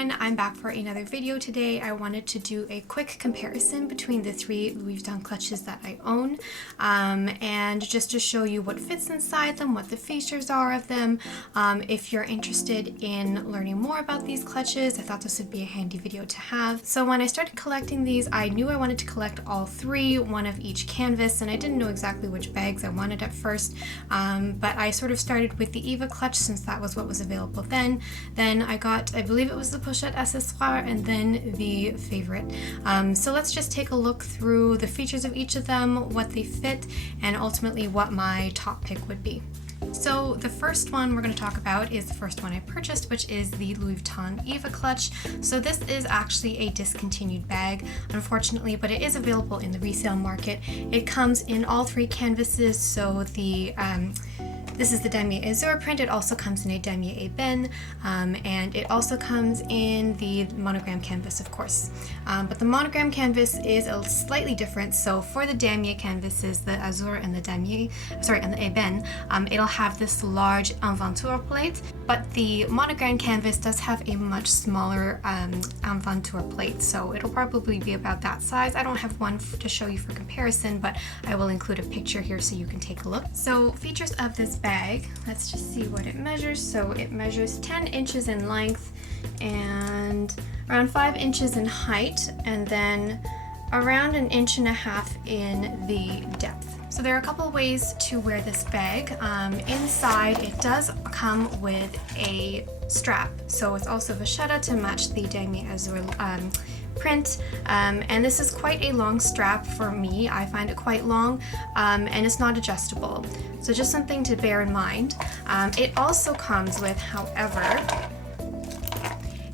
everyone, I'm back for another video today. I wanted to do a quick comparison between the three Louis Vuitton clutches that I own, and just to show you what fits inside them, what the features are of them. If you're interested in learning more about these clutches, I thought this would be a handy video to have. So when I started collecting these, I knew I wanted to collect all three, one of each canvas, and I didn't know exactly which bags I wanted at first, but I sort of started with the Eva clutch since that was what was available then. Then I got, I believe it was the Pochette Accessoires, and then the favorite. So let's just take a look through the features of each of them, what they fit, and ultimately what my top pick would be. So the first one we're going to talk about is the first one I purchased, which is the Louis Vuitton Eva clutch. So this is actually a discontinued bag, unfortunately, but it is available in the resale market. It comes in all three canvases, so this is the damier azur print. It also comes in a damier ébène, and it also comes in the monogram canvas, of course. But the monogram canvas is slightly different. So for the damier canvases, the azur and the damier, and the ébène, it'll have this large inventour plate. But the monogram canvas does have a much smaller inventour plate, so it'll probably be about that size. I don't have one to show you for comparison, but I will include a picture here so you can take a look. So features of this bag, let's just see what it measures. So it measures 10 inches in length and around 5 inches in height, and then around 1.5 inches in the depth. So there are a couple of ways to wear this bag. Inside it does come with a strap, so it's also vachetta to match the damier azur print, and this is quite a long strap for me. I find it quite long, and it's not adjustable, so just something to bear in mind. It also comes with, however,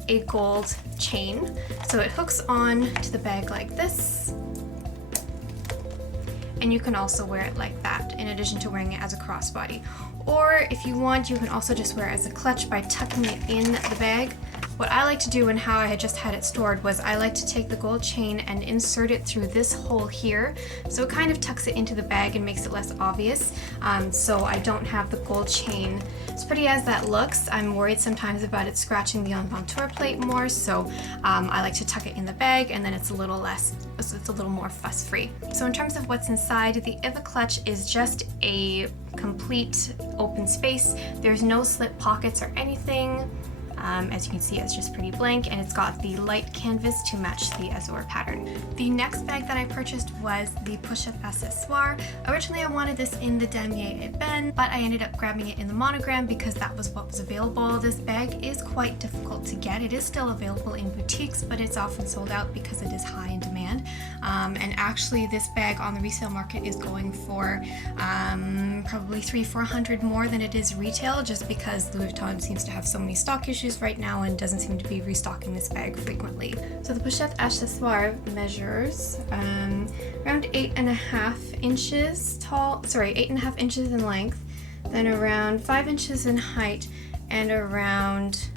a gold chain, so it hooks on to the bag like this, and you can also wear it like that in addition to wearing it as a crossbody. Or if you want, you can also just wear it as a clutch by tucking it in the bag. What I like to do, and how I had just had it stored, was I like to take the gold chain and insert it through this hole here, so it kind of tucks it into the bag and makes it less obvious, so I don't have the gold chain. As pretty as that looks, I'm worried sometimes about it scratching the inventour plate more, so I like to tuck it in the bag, and then it's a little more fuss-free. So in terms of what's inside, the Eva clutch is just a complete open space. There's no slip pockets or anything. As you can see, it's just pretty blank, and it's got the light canvas to match the azur pattern. The next bag that I purchased was the Pochette Accessoires. Originally I wanted this in the damier ébène, but I ended up grabbing it in the monogram because that was what was available. This bag is quite difficult to get. It is still available in boutiques, but it's often sold out because it is high in demand. And actually this bag on the resale market is going for probably $300-400 more than it is retail, just because Louis Vuitton seems to have so many stock issues right now and doesn't seem to be restocking this bag frequently. So the Pochette Accessoires measures around 8.5 inches tall, 8.5 inches in length, then around 5 inches in height, and around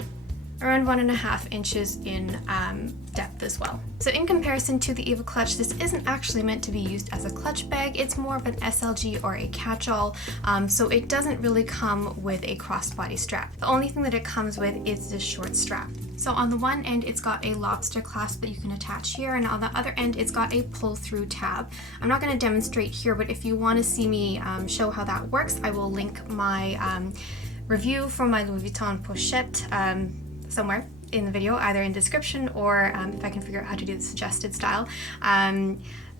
1.5 inches in depth as well. So in comparison to the Eva clutch, this isn't actually meant to be used as a clutch bag. It's more of an SLG or a catch-all, so it doesn't really come with a crossbody strap. The only thing that it comes with is this short strap. So on the one end, it's got a lobster clasp that you can attach here, and on the other end, it's got a pull-through tab. I'm not going to demonstrate here, but if you want to see me show how that works, I will link my review from my Louis Vuitton Pochette somewhere in the video, either in description or if I can figure out how to do the suggested style.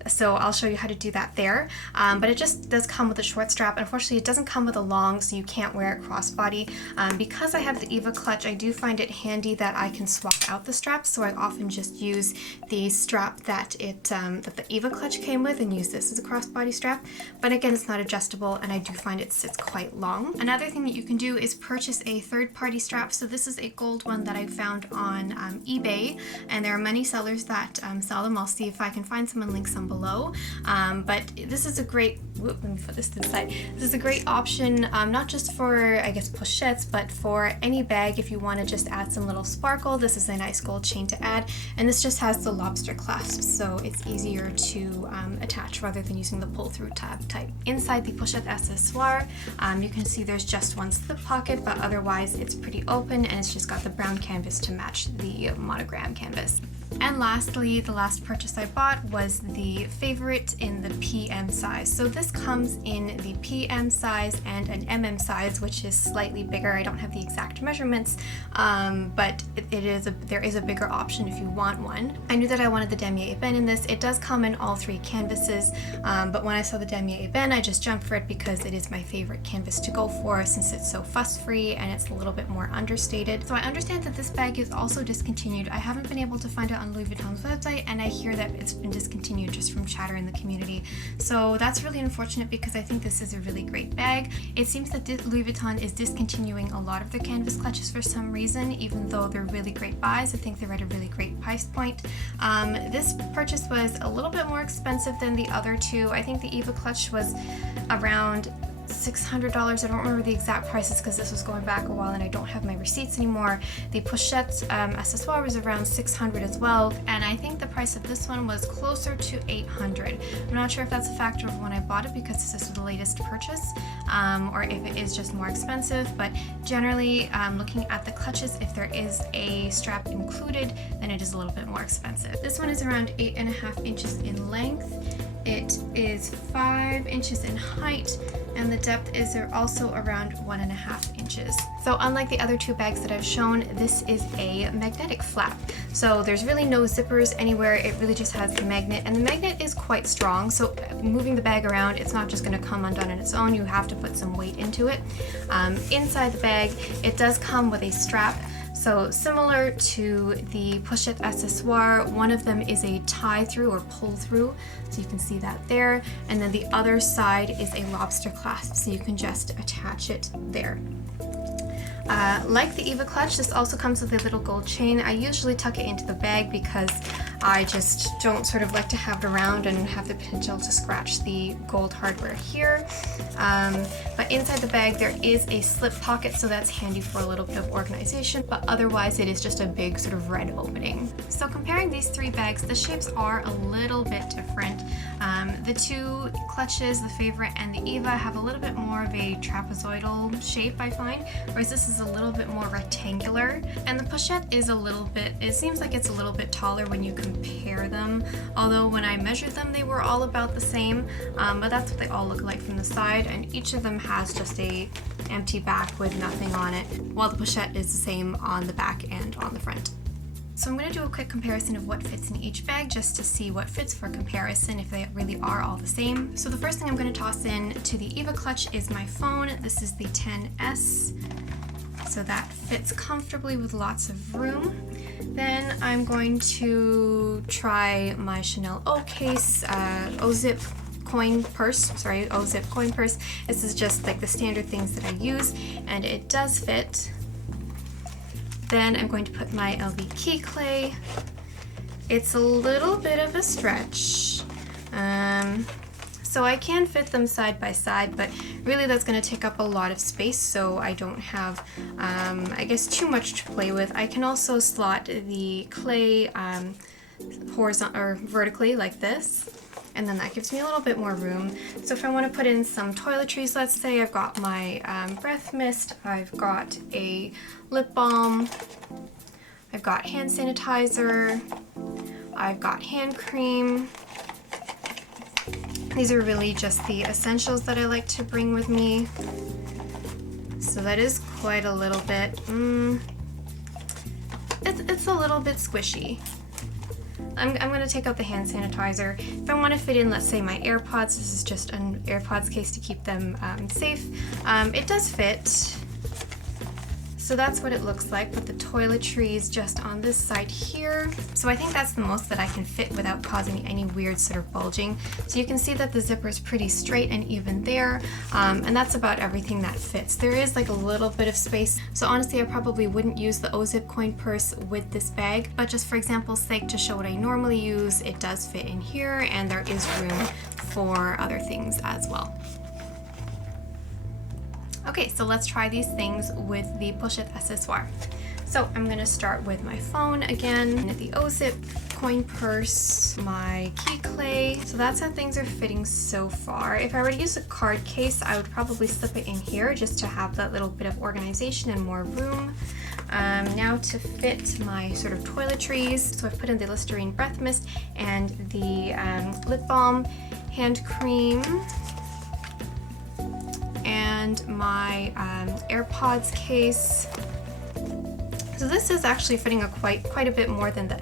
So I'll show you how to do that there, but it just does come with a short strap. Unfortunately, it doesn't come with a long, so you can't wear it crossbody. Because I have the Eva clutch, I do find it handy that I can swap out the straps, so I often just use the strap that that the Eva clutch came with and use this as a crossbody strap. But again, it's not adjustable, and I do find it sits quite long. Another thing that you can do is purchase a third-party strap. So this is a gold one that I found on eBay, and there are many sellers that sell them. I'll see if I can find some and link some below, but this is a great let me put this to the side. This is a great option, not just for, I guess, pochettes, but for any bag if you want to just add some little sparkle. This is a nice gold chain to add, and this just has the lobster clasp, so it's easier to attach rather than using the pull-through tab type. Inside the Pochette Accessoires, you can see there's just one slip pocket, but otherwise it's pretty open, and it's just got the brown canvas to match the monogram canvas. And lastly, the last purchase I bought was the favorite in the PM size. So this comes in the PM size and an MM size, which is slightly bigger. I don't have the exact measurements, but there is a bigger option if you want one. I knew that I wanted the damier ebene in this. It does come in all three canvases, but when I saw the damier ebene, I just jumped for it because it is my favorite canvas to go for since it's so fuss-free and it's a little bit more understated. So I understand that this bag is also discontinued. I haven't been able to find it on Louis Vuitton's website, and I hear that it's been discontinued just from chatter in the community. So that's really unfortunate because I think this is a really great bag. It seems that Louis Vuitton is discontinuing a lot of their canvas clutches for some reason, even though they're really great buys. I think they're at a really great price point. This purchase was a little bit more expensive than the other two. I think the Eva clutch was around $600. I don't remember the exact prices because this was going back a while and I don't have my receipts anymore. The Pochette Accessoires was around $600 as well, and I think the price of this one was closer to $800. I'm not sure if that's a factor of when I bought it because this is the latest purchase, or if it is just more expensive, but generally looking at the clutches, if there is a strap included, then it is a little bit more expensive. This one is around 8.5 inches in length. It is 5 inches in height, and the depth is also around 1.5 inches. So unlike the other two bags that I've shown, this is a magnetic flap. So there's really no zippers anywhere. It really just has the magnet, and the magnet is quite strong. So moving the bag around, it's not just going to come undone on its own. You have to put some weight into it. Inside the bag, it does come with a strap. So similar to the Pochette Accessoires, one of them is a tie-through or pull-through, so you can see that there, and then the other side is a lobster clasp, so you can just attach it there. Like the Eva clutch, this also comes with a little gold chain. I usually tuck it into the bag because I just don't sort of like to have it around and have the potential to scratch the gold hardware here. But inside the bag there is a slip pocket, so that's handy for a little bit of organization, but otherwise it is just a big sort of red opening. So comparing these three bags, the shapes are a little bit different. The two clutches, the favorite and the Eva, have a little bit more of a trapezoidal shape, I find, whereas this is a little bit more rectangular. And the Pochette is a little bit, it seems like it's a little bit taller when you compare them, although when I measured them they were all about the same, but that's what they all look like from the side, and each of them has just a empty back with nothing on it, while the Pochette is the same on the back and on the front. So I'm going to do a quick comparison of what fits in each bag just to see what fits for comparison, if they really are all the same. So the first thing I'm going to toss in to the Eva clutch is my phone. This is the 10S, so that fits comfortably with lots of room. Then I'm going to try my Chanel O case, O-zip coin purse. This is just like the standard things that I use, and it does fit. Then I'm going to put my LV key clay. It's a little bit of a stretch, so I can fit them side by side, but really that's going to take up a lot of space, so I don't have, I guess, too much to play with. I can also slot the clay horizontal or vertically like this, and then that gives me a little bit more room. So if I want to put in some toiletries, let's say, I've got my breath mist, I've got a lip balm, I've got hand sanitizer, I've got hand cream. These are really just the essentials that I like to bring with me. So that is quite a little bit, it's a little bit squishy. I'm going to take out the hand sanitizer. If I want to fit in, let's say, my AirPods, this is just an AirPods case to keep them safe. It does fit. So that's what it looks like with the toiletries just on this side here. So I think that's the most that I can fit without causing any weird sort of bulging. So you can see that the zipper is pretty straight and even there, and that's about everything that fits. There is like a little bit of space, so honestly I probably wouldn't use the O-zip coin purse with this bag, but just for example's sake, to show what I normally use, it does fit in here and there is room for other things as well. Okay, so let's try these things with the Pochette Accessoires. So I'm gonna start with my phone again, the O-zip coin purse, my key clay. So that's how things are fitting so far. If I were to use a card case, I would probably slip it in here just to have that little bit of organization and more room. Now to fit my sort of toiletries, so I've put in the Listerine breath mist and the lip balm, hand cream, and my AirPods case. So this is actually fitting quite a bit more than the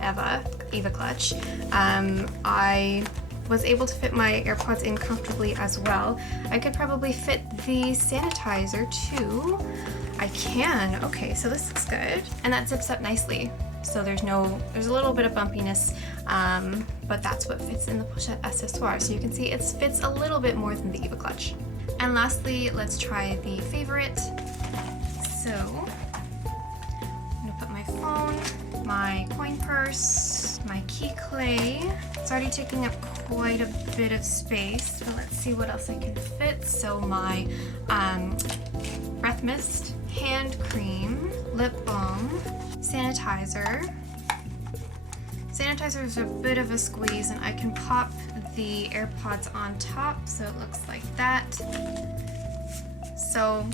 Eva clutch. I was able to fit my AirPods in comfortably as well. I could probably fit the sanitizer too. I can. Okay, so this looks good. And that zips up nicely. So there's a little bit of bumpiness, but that's what fits in the Pochette Accessoires. So you can see it fits a little bit more than the Eva clutch. And lastly, let's try the favorite. So I'm gonna put my phone, my coin purse, my key clay. It's already taking up quite a bit of space, but let's see what else I can fit. So my breath mist, hand cream, lip balm, sanitizer. Sanitizer is a bit of a squeeze, and I can pop the AirPods on top, so it looks like that. So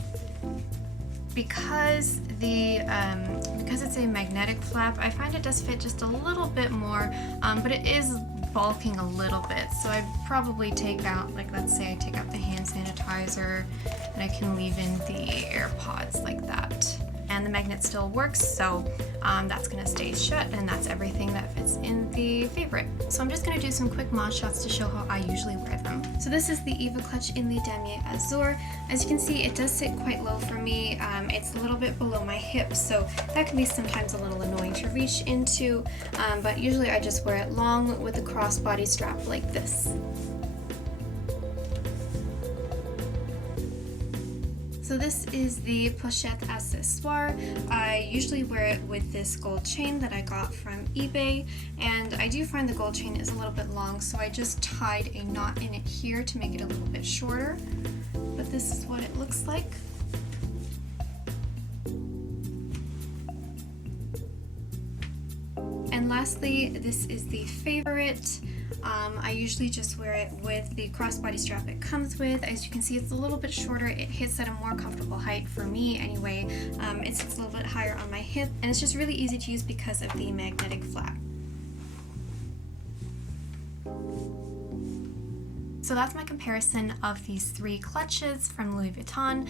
because it's a magnetic flap, I find it does fit just a little bit more, but it is bulking a little bit. So I'd probably take out, like let's say I take out the hand sanitizer and I can leave in the AirPods like that. And the magnet still works, so that's gonna stay shut, and that's everything that fits in the favorite. So I'm just gonna do some quick mod shots to show how I usually wear them. So this is the Eva clutch in the Damier Azur. As you can see, it does sit quite low for me. It's a little bit below my hips, so that can be sometimes a little annoying to reach into, but usually I just wear it long with a crossbody strap like this. So this is the Pochette Accessoire. I usually wear it with this gold chain that I got from eBay, and I do find the gold chain is a little bit long, so I just tied a knot in it here to make it a little bit shorter. But this is what it looks like. And lastly, this is the favorite. I usually just wear it with the crossbody strap it comes with. As you can see, it's a little bit shorter. It hits at a more comfortable height for me anyway. It sits a little bit higher on my hip, and it's just really easy to use because of the magnetic flap. So that's my comparison of these three clutches from Louis Vuitton.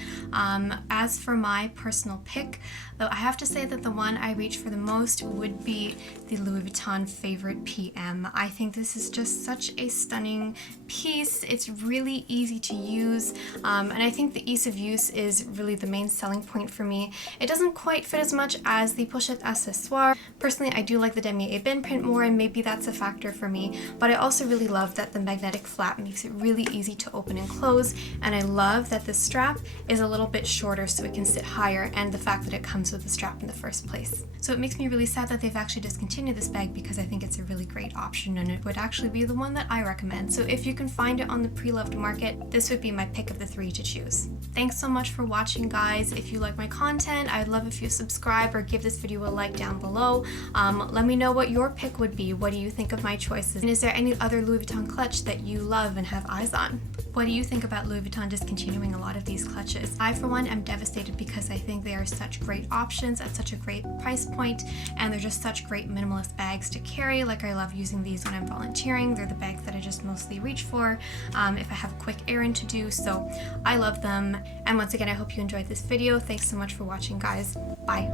As for my personal pick, though, I have to say that the one I reach for the most would be the Louis Vuitton Favorite PM. I think this is just such a stunning piece. It's really easy to use, and I think the ease of use is really the main selling point for me. It doesn't quite fit as much as the Pochette Accessoires. Personally, I do like the Damier Ebene print more, and maybe that's a factor for me, but I also really love that the magnetic flap makes it really easy to open and close, and I love that the strap is a little bit shorter so it can sit higher, and the fact that it comes with the strap in the first place. So it makes me really sad that they've actually discontinued this bag, because I think it's a really great option and it would actually be the one that I recommend. So if you can find it on the pre-loved market, this would be my pick of the three to choose. Thanks so much for watching, guys. If you like my content, I'd love if you subscribe or give this video a like down below. Let me know what your pick would be. What do you think of my choices? And is there any other Louis Vuitton clutch that you love and have eyes on? What do you think about Louis Vuitton discontinuing a lot of these clutches? I, for one, am devastated because I think they are such great options at such a great price point, and they're just such great minimalist bags to carry. Like, I love using these when I'm volunteering. They're the bags that I just mostly reach for if I have a quick errand to do, so I love them. And once again, I hope you enjoyed this video. Thanks so much for watching, guys. Bye.